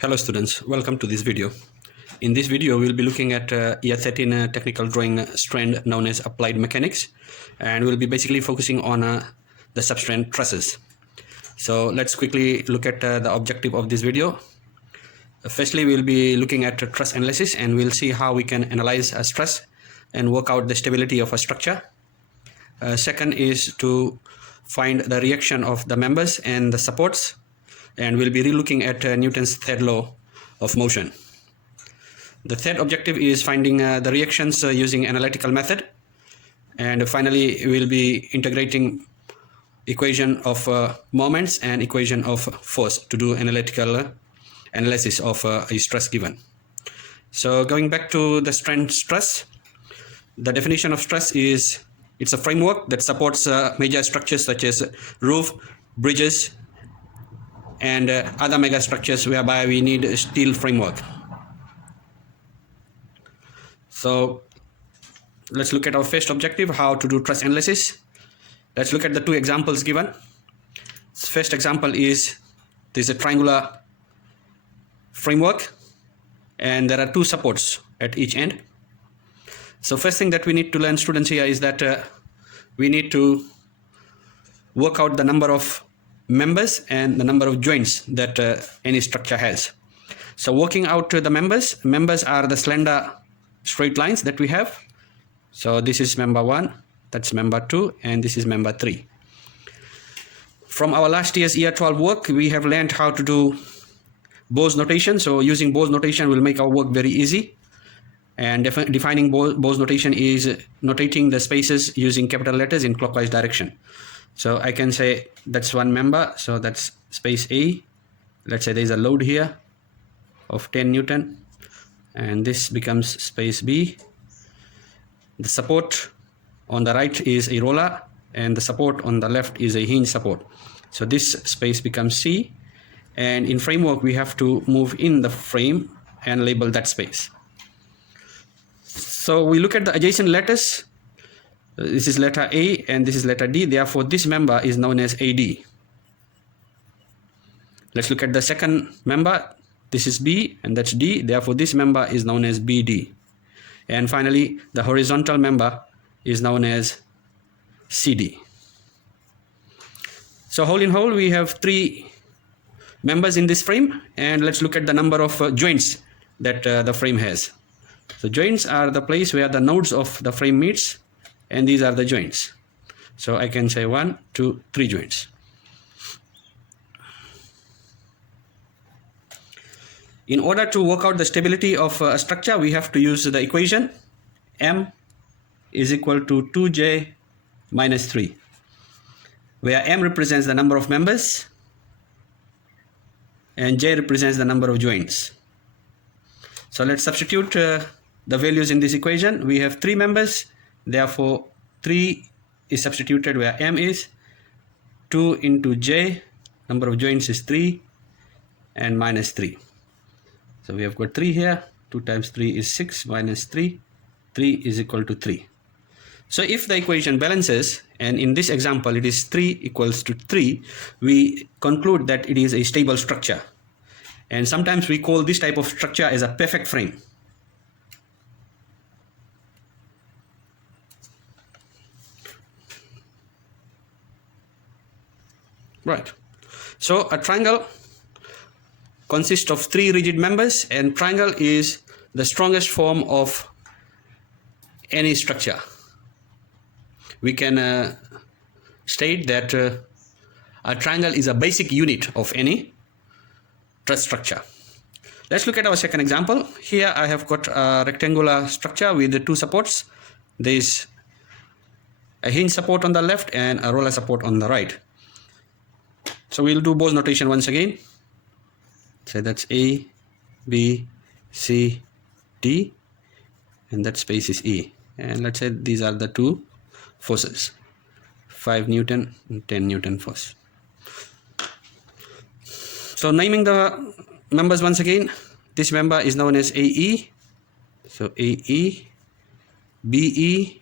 Hello students, welcome to this video. In this video we'll be looking at year 13 technical drawing strand known as applied mechanics, and we'll be basically focusing on the substrand trusses. So let's quickly look at the objective of this video. Firstly, we'll be looking at truss analysis, and we'll see how we can analyze a truss and work out the stability of a structure. Second is to find the reaction of the members and the supports, and we'll be relooking at Newton's third law of motion. The third objective is finding the reactions using analytical method, and finally we'll be integrating equation of moments and equation of force to do analytical analysis of a stress given. So going back to the strand stress, the definition of stress is it's a framework that supports major structures such as roof, bridges, and other mega structures whereby we need a steel framework. So let's look at our first objective, how to do truss analysis. Let's look at the two examples given. First example is there's a triangular framework and there are two supports at each end. So first thing that we need to learn, students, here is that we need to work out the number of members and the number of joints that any structure has. So working out the members are the slender straight lines that we have. So this is member 1, that's member 2, and this is member 3. From our last year's year 12 work, we have learned how to do Bose notation. So using Bose notation will make our work very easy. And defining Bose notation is notating the spaces using capital letters in clockwise direction. So I can say that's one member, so that's space A. Let's say there's a load here of 10 Newton, and this becomes space B. The support on the right is a roller, and the support on the left is a hinge support. So this space becomes C, and in framework we have to move in the frame and label that space. So we look at the adjacent letters. This is letter A and this is letter D, therefore this member is known as AD. Let's look at the second member. This is B and that's D, therefore this member is known as BD. And finally the horizontal member is known as CD. So whole in whole we have 3 members in this frame, and let's look at the number of joints that the frame has. So joints are the place where the nodes of the frame meets, and these are the joints. So I can say 1, 2, 3 joints. In order to work out the stability of a structure, we have to use the equation M is equal to 2J minus 3, where M represents the number of members and J represents the number of joints. So let's substitute the values in this equation. We have 3 members, therefore 3 is substituted where M is. 2 into J, number of joints is 3, and minus 3. So we have got 3 here. 2 times 3 is 6 minus 3. 3 is equal to 3. So if the equation balances, and in this example it is 3 equals to 3, we conclude that it is a stable structure. And sometimes we call this type of structure as a perfect frame. Right. So a triangle consists of 3 rigid members, and triangle is the strongest form of any structure. We can state that a triangle is a basic unit of any truss structure. Let's look at our second example. Here I have got a rectangular structure with the 2 supports. There is a hinge support on the left and a roller support on the right. So we'll do Bose notation once again. So that's A, B, C, D, and that space is E. And let's say these are the 2 forces, 5 Newton and 10 Newton force. So naming the members once again, this member is known as AE. So AE, BE,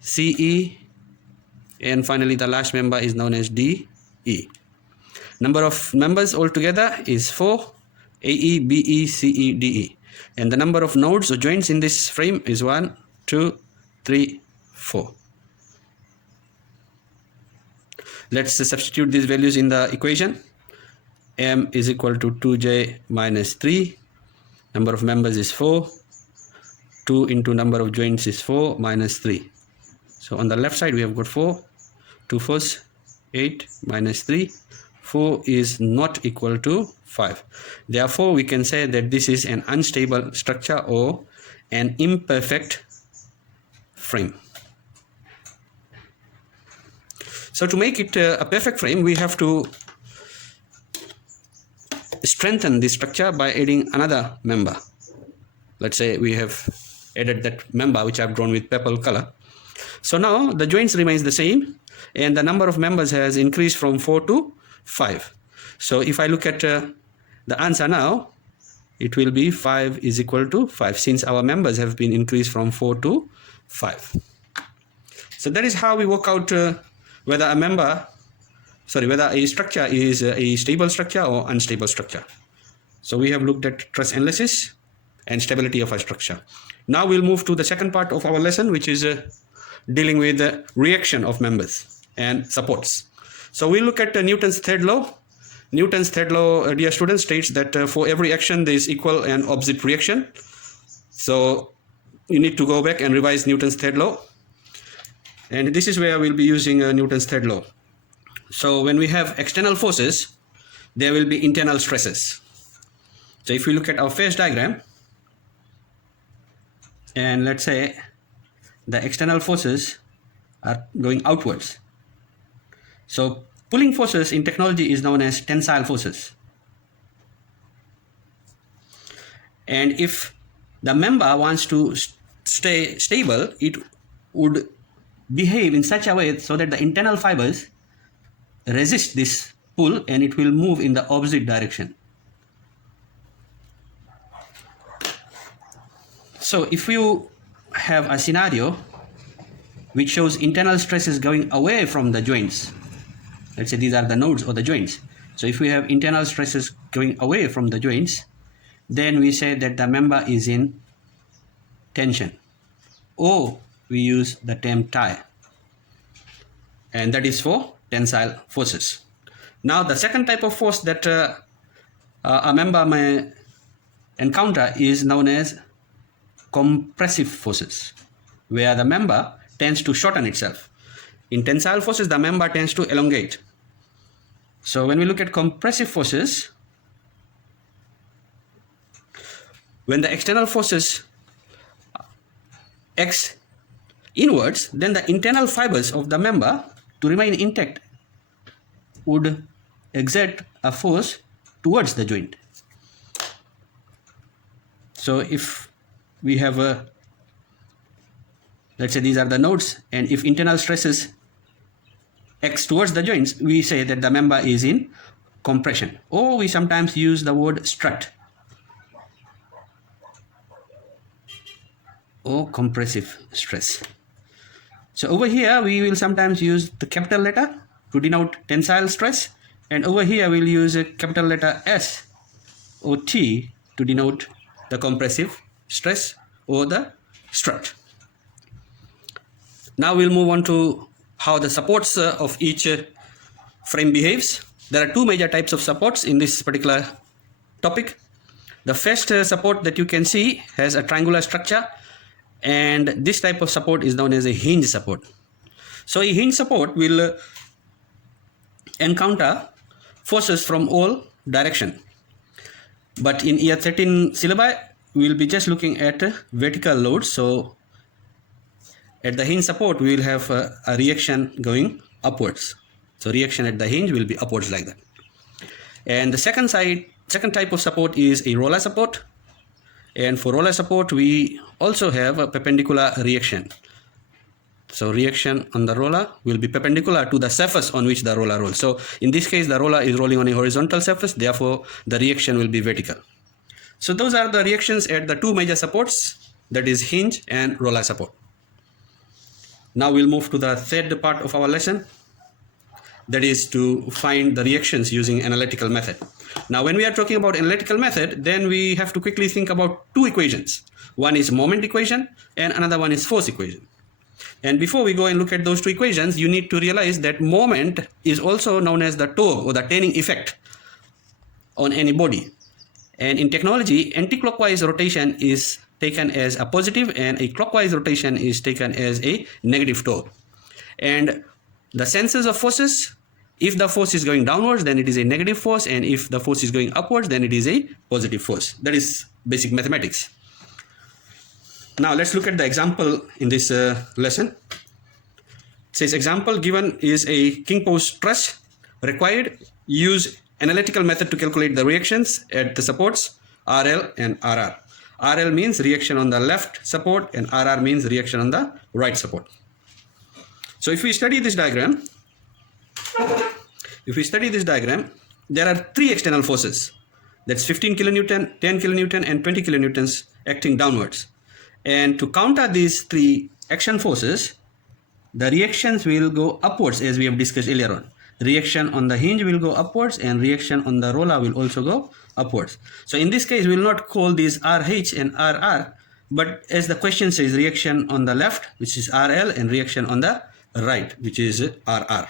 CE, and finally the last member is known as DE. Number of members altogether is 4, AE, BE, CE, DE. And the number of nodes or joints in this frame is 1, 2, 3, 4. Let's substitute these values in the equation. M is equal to 2j minus 3. Number of members is 4. 2 into number of joints is 4 minus 3. So on the left side we have got 4. 2 4s, 8 minus 3. 4 is not equal to 5. Therefore, we can say that this is an unstable structure or an imperfect frame. So to make it a perfect frame, we have to strengthen the structure by adding another member. Let's say we have added that member which I've drawn with purple color. So now the joints remains the same and the number of members has increased from 4 to 5. So if I look at the answer now, it will be 5 is equal to 5 since our members have been increased from 4 to 5. So that is how we work out whether a structure is a stable structure or unstable structure. So we have looked at truss analysis and stability of a structure. Now we'll move to the second part of our lesson, which is dealing with the reaction of members and supports. So we look at Newton's third law. Newton's third law, dear students, states that for every action there is equal and opposite reaction. So you need to go back and revise Newton's third law. And this is where we'll be using Newton's third law. So when we have external forces, there will be internal stresses. So if we look at our phase diagram, and let's say the external forces are going outwards. So pulling forces in technology is known as tensile forces. And if the member wants to stay stable, it would behave in such a way so that the internal fibers resist this pull and it will move in the opposite direction. So if you have a scenario which shows internal stresses going away from the joints, let's say these are the nodes or the joints. So if we have internal stresses going away from the joints, then we say that the member is in tension, or we use the term tie, and that is for tensile forces. Now the second type of force that a member may encounter is known as compressive forces, where the member tends to shorten itself. In tensile forces, the member tends to elongate. So when we look at compressive forces, when the external forces act inwards, then the internal fibers of the member, to remain intact, would exert a force towards the joint. So if we have let's say these are the nodes, and if internal stresses act towards the joints, we say that the member is in compression, or we sometimes use the word strut or compressive stress. So over here we will sometimes use the capital letter to denote tensile stress, and over here we'll use a capital letter S or T to denote the compressive stress or the strut. Now we'll move on to how the supports of each frame behaves. There are two major types of supports in this particular topic. The first support that you can see has a triangular structure, and this type of support is known as a hinge support. So a hinge support will encounter forces from all directions. But in year 13 syllabi, we will be just looking at vertical loads. So at the hinge support, we will have a reaction going upwards. So reaction at the hinge will be upwards like that. And the second type of support is a roller support. And for roller support, we also have a perpendicular reaction. So reaction on the roller will be perpendicular to the surface on which the roller rolls. So in this case, the roller is rolling on a horizontal surface, therefore the reaction will be vertical. So those are the reactions at the two major supports, that is hinge and roller support. Now we'll move to the third part of our lesson. that is to find the reactions using analytical method. Now when we are talking about analytical method, then we have to quickly think about two equations. One is moment equation and another one is force equation. And before we go and look at those two equations, you need to realize that moment is also known as the torque or the turning effect on any body. And in technology, anti-clockwise rotation is taken as a positive and a clockwise rotation is taken as a negative torque. And the senses of forces, if the force is going downwards, then it is a negative force, and if the force is going upwards, then it is a positive force. That is basic mathematics. Now let's look at the example in this lesson. It says example given is a king post truss. Required, use analytical method to calculate the reactions at the supports RL and RR. RL means reaction on the left support and RR means reaction on the right support. So if we study this diagram, there are three external forces. That's 15 kilonewton, 10 kilonewton and 20 kilonewtons acting downwards. And to counter these three action forces, the reactions will go upwards as we have discussed earlier on. Reaction on the hinge will go upwards and reaction on the roller will also go upwards. So in this case, we will not call these RH and RR, but as the question says, reaction on the left, which is RL, and reaction on the right, which is RR.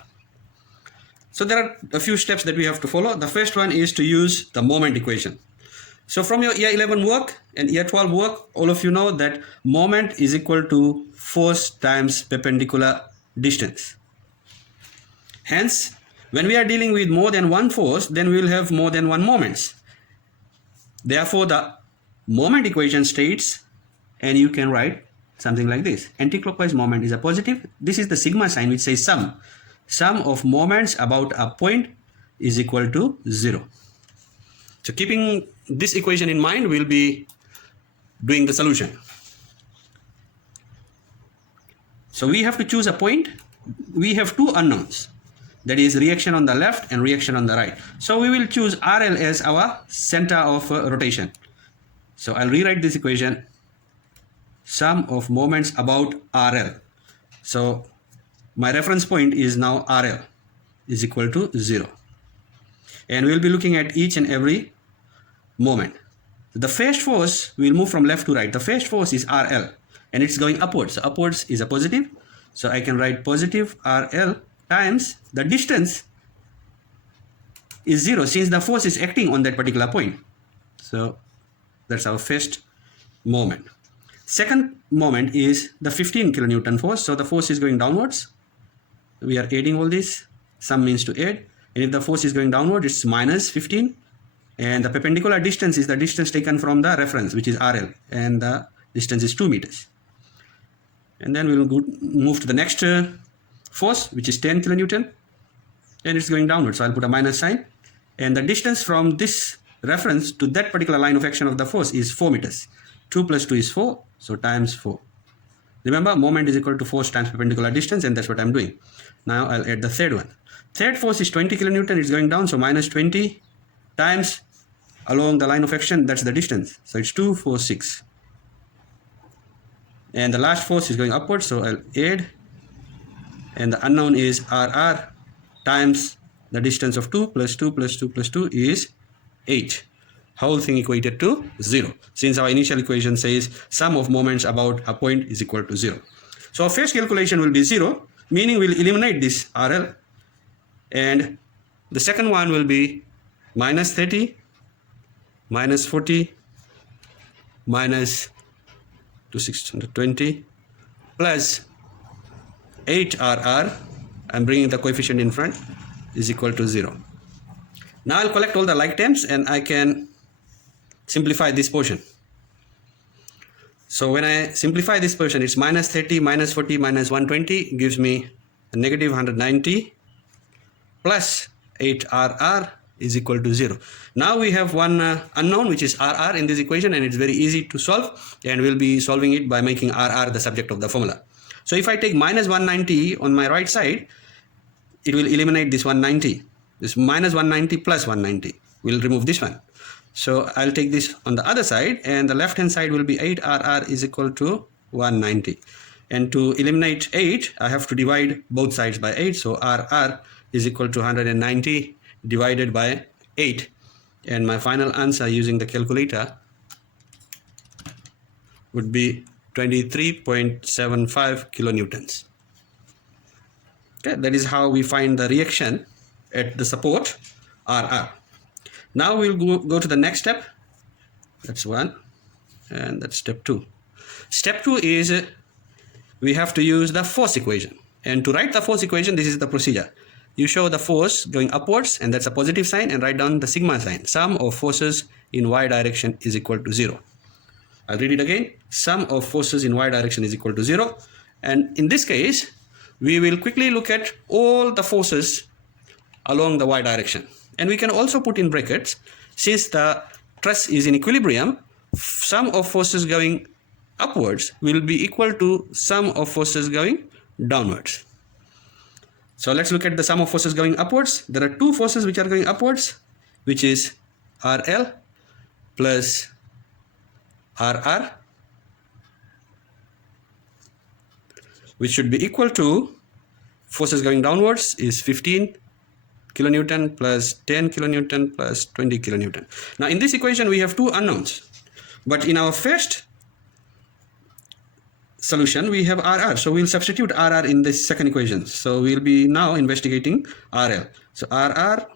So there are a few steps that we have to follow. The first one is to use the moment equation. So from your year 11 work and year 12 work, all of you know that moment is equal to force times perpendicular distance. Hence, when we are dealing with more than one force, then we will have more than one moments. Therefore, the moment equation states, and you can write something like this. Anticlockwise moment is a positive. This is the sigma sign which says sum. Sum of moments about a point is equal to 0. So keeping this equation in mind, we'll be doing the solution. So we have to choose a point. We have two unknowns. That is reaction on the left and reaction on the right. So we will choose RL as our center of rotation. So I'll rewrite this equation. Sum of moments about RL. So my reference point is now RL is equal to 0. And we'll be looking at each and every moment. The first force will move from left to right. The first force is RL and it's going upwards. So upwards is a positive. So I can write positive RL times the distance is 0 since the force is acting on that particular point. So that's our first moment. Second moment is the 15 kilonewton force. So the force is going downwards. We are adding all this. Sum means to add. And if the force is going downward, it's minus 15. And the perpendicular distance is the distance taken from the reference, which is RL. And the distance is 2 meters. And then we will move to the next force, which is 10 kilonewton. And it's going downward. So I'll put a minus sign. And the distance from this reference to that particular line of action of the force is 4 meters. 2 plus 2 is 4. So times 4. Remember, moment is equal to force times perpendicular distance. And that's what I'm doing. Now I'll add the third one. Third force is 20 kilonewton. It's going down. So minus 20 times along the line of action. That's the distance. So it's 2, 4, 6. And the last force is going upwards. So I'll add. And the unknown is RR times the distance of 2 plus 2 plus 2 plus 2 is 8. Whole thing equated to 0. Since our initial equation says sum of moments about a point is equal to 0. So our first calculation will be 0, meaning we'll eliminate this RL. And the second one will be minus 30, minus 40, minus 620, plus 8 RR, I'm bringing the coefficient in front, is equal to 0. Now I'll collect all the like terms and I can simplify this portion. So when I simplify this portion, it's minus 30, minus 40, minus 120 gives me a negative 190 plus 8 RR is equal to 0. Now we have one unknown, which is RR in this equation, and it's very easy to solve, and we'll be solving it by making RR the subject of the formula. So if I take minus 190 on my right side, it will eliminate this 190. This minus 190 plus 190 will remove this one. So I'll take this on the other side, and the left hand side will be 8 RR is equal to 190. And to eliminate 8, I have to divide both sides by 8. So RR is equal to 190 divided by 8, and my final answer using the calculator would be 23.75 kilonewtons. Okay, that is how we find the reaction at the support RR. Now we'll go to the next step. That's one, and that's step 2. Step 2 is we have to use the force equation. And to write the force equation, this is the procedure. You show the force going upwards, and that's a positive sign, and write down the sigma sign. Sum of forces in y direction is equal to 0. I'll read it again. Sum of forces in y direction is equal to 0. And in this case, we will quickly look at all the forces along the y direction. And we can also put in brackets, since the truss is in equilibrium, sum of forces going upwards will be equal to sum of forces going downwards. So let's look at the sum of forces going upwards. There are two forces which are going upwards, which is RL plus RR, which should be equal to forces going downwards is 15 kilonewton plus 10 kilonewton plus 20 kilonewton. Now in this equation we have two unknowns, but in our first solution we have RR, so we'll substitute RR in this second equation. So we'll be now investigating RL. So RR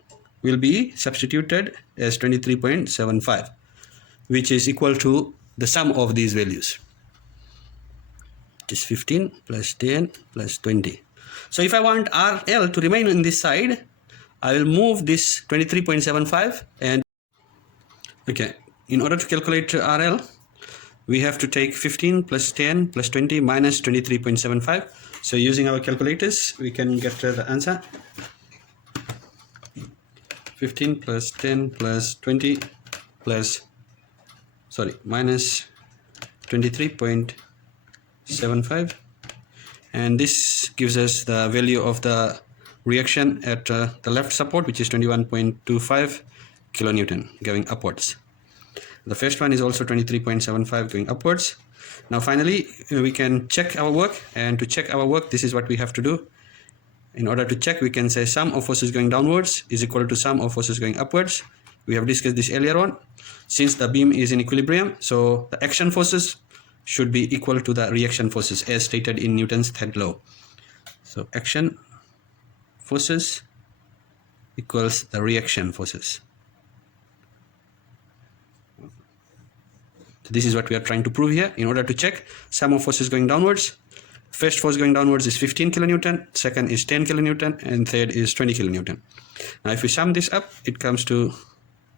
will be substituted as 23.75, which is equal to the sum of these values, which is 15 plus 10 plus 20. So if I want RL to remain on this side, I will move this 23.75, and okay, in order to calculate RL, we have to take 15 plus 10 plus 20 minus 23.75. So using our calculators, we can get the answer. 15 plus 10 plus 20 plus, minus 23.75. And this gives us the value of the reaction at the left support, which is 21.25 kilonewton going upwards. The first one is also 23.75 going upwards. Now finally we can check our work, and to check our work, this is what we have to do. In order to check, we can say sum of forces going downwards is equal to sum of forces going upwards. We have discussed this earlier on. Since the beam is in equilibrium, so the action forces should be equal to the reaction forces as stated in Newton's third law. So action forces equals the reaction forces. So this is what we are trying to prove here. In order to check sum of forces going downwards, first force going downwards is 15 kilonewton, second is 10 kilonewton, and third is 20 kilonewton. Now if we sum this up, it comes to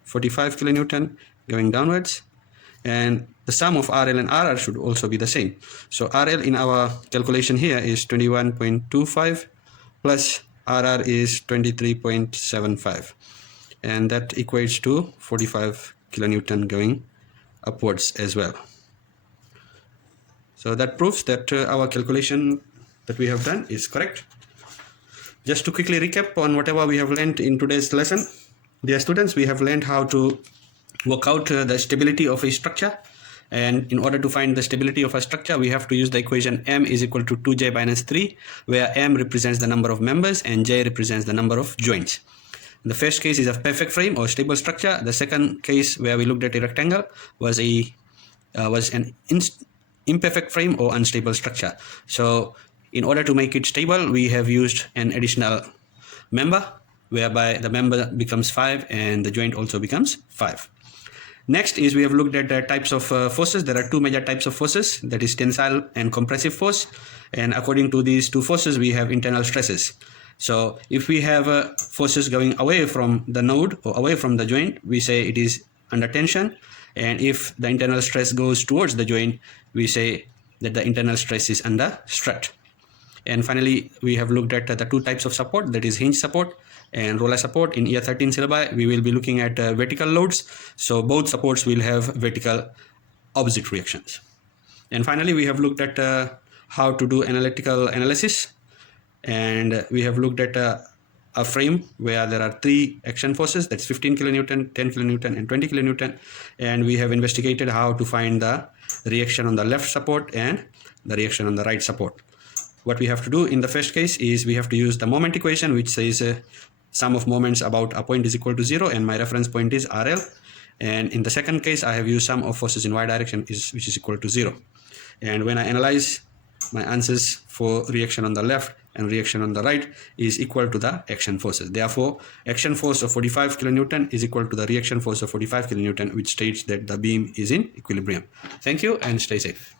45 kilonewton going downwards, and the sum of RL and RR should also be the same. So RL in our calculation here is 21.25 plus RR is 23.75, and that equates to 45 kilonewton going upwards as well. So that proves that our calculation that we have done is correct. Just to quickly recap on whatever we have learned in today's lesson, dear students, we have learned how to work out the stability of a structure, and in order to find the stability of a structure, we have to use the equation M is equal to 2J minus 3, where M represents the number of members and J represents the number of joints. The first case is a perfect frame or stable structure. The second case, where we looked at a rectangle, was an imperfect frame or unstable structure. So in order to make it stable, we have used an additional member, whereby the member becomes 5 and the joint also becomes 5. Next is we have looked at the types of forces. There are two major types of forces, that is tensile and compressive force, and according to these two forces we have internal stresses. So if we have forces going away from the node or away from the joint, we say it is under tension, and if the internal stress goes towards the joint, we say that the internal stress is under strut. And finally, we have looked at the two types of support, that is hinge support and roller support. In year 13 syllabi, we will be looking at vertical loads. So both supports will have vertical opposite reactions. And finally, we have looked at how to do analytical analysis, and we have looked at a frame where there are three action forces, that's 15 kilonewton, 10 kilonewton and 20 kilonewton, and we have investigated how to find the reaction on the left support and the reaction on the right support. what we have to do in the first case is we have to use the moment equation, which says sum of moments about a point is equal to 0 and my reference point is RL. And in the second case, I have used sum of forces in y direction which is equal to 0. And when I analyze, my answers for reaction on the left and reaction on the right is equal to the action forces. Therefore, action force of 45 kilonewton is equal to the reaction force of 45 kilonewton, which states that the beam is in equilibrium. Thank you and stay safe.